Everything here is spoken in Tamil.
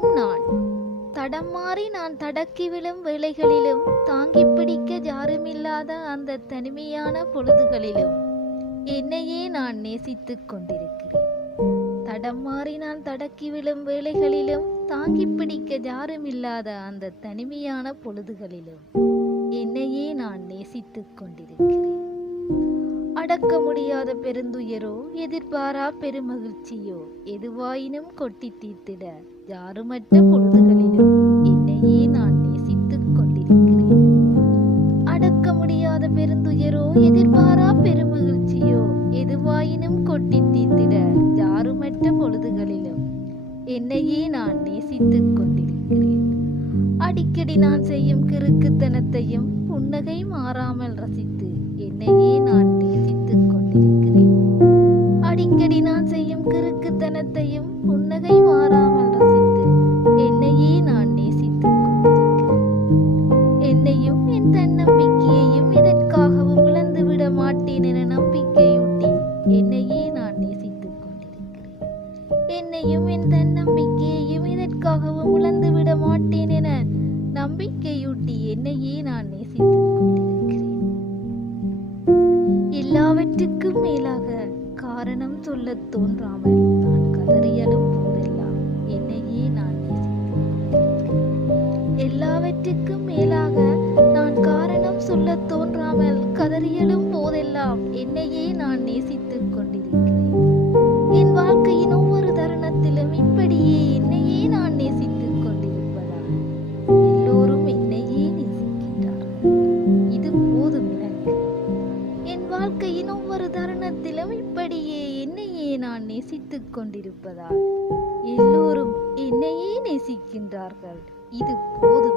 வேளைகளிலும் நான். தடம் மாறி நான் தடக்கி விழும் வேளைகளிலும் தாங்கி பிடிக்க யாருமில்லாத அந்த தனிமையான பொழுதுகளிலும் என்னையே நான் நேசித்துக் கொண்டிருக்கிறேன். தடம் மாறி நான் தடக்கி விழும் வேளைகளிலும் தாங்கி பிடிக்க யாருமில்லாத அந்த தனிமையான பொழுதுகளிலும் என்னையே நான் நேசித்துக் கொண்டிருக்கிறேன். அடக்க முடியாத பெருந்துயரோ எதிர்பாரா பெருமகிழ்ச்சியோ எதுவாயினும் கொட்டி தீர்த்திட யாருமற்ற பொழுதுகளிலும் என்னையே நான் நேசித்துக் கொண்டிருக்கிறேன். அடக்க முடியாத பெருந்துயரோ எதிர்பாரா பெருமகிழ்ச்சியோ எதுவாயினும் கொட்டி தீர்த்திட யாருமற்ற பொழுதுகளிலும் என்னையே நான் நேசித்துக் கொண்டிருக்கிறேன். அடிக்கடி நான் செய்யும் கிறுக்குத்தனத்தையும் புன்னகை மாறாமல் ரசித்து என்னையே கிறுக்குத்தனத்தையும் புன்னகை மாறாமல் ரசித்து என்னையே நான் நேசித்துக் கொண்டிருக்கிறேன். என்னையும் என் தன்னம்பிக்கையையும் இதற்காகவும் இழந்துவிட மாட்டேன் என நம்பிக்கையூட்டி என்னையே நான் நேசித்துக் கொண்டிருக்கிறேன். என்னையும் என் தன்னம்பிக்கையையும் இதற்காகவும் இழந்துவிட மாட்டேன் என நம்பிக்கையூட்டி என்னையே நான் நேசித்துக் கொண்டிருக்கிறேன். எல்லாவற்றுக்கும் மேலாக காரணம் சொல்லத் தோன்றாமல் சிதறியலும் போதெல்லாம் என்னையே நான் நேசித்தேன். எல்லாவற்றுக்கும் மேலாக நான் காரணம் சொல்ல தோன்றாமல் கதறியலும் போதெல்லாம் என்னையே நான் நேசித்துக் கொண்டிருக்கிறேன். என் வாழ்க்கையின் ஒவ்வொரு தருணத்திலும் இப்படியே என்னையே நான் நேசித்துக் கொண்டிருப்பதால் எல்லோரும் என்னையே நேசிக்கின்றார்கள். இது போதும் எனக்கு. என் வாழ்க்கையின் ஒவ்வொரு தருணத்திலும் இப்படியே நான் நேசித்துக் கொண்டிருப்பதால் எல்லோரும் என்னையே நேசிக்கின்றார்கள். இது போதும்.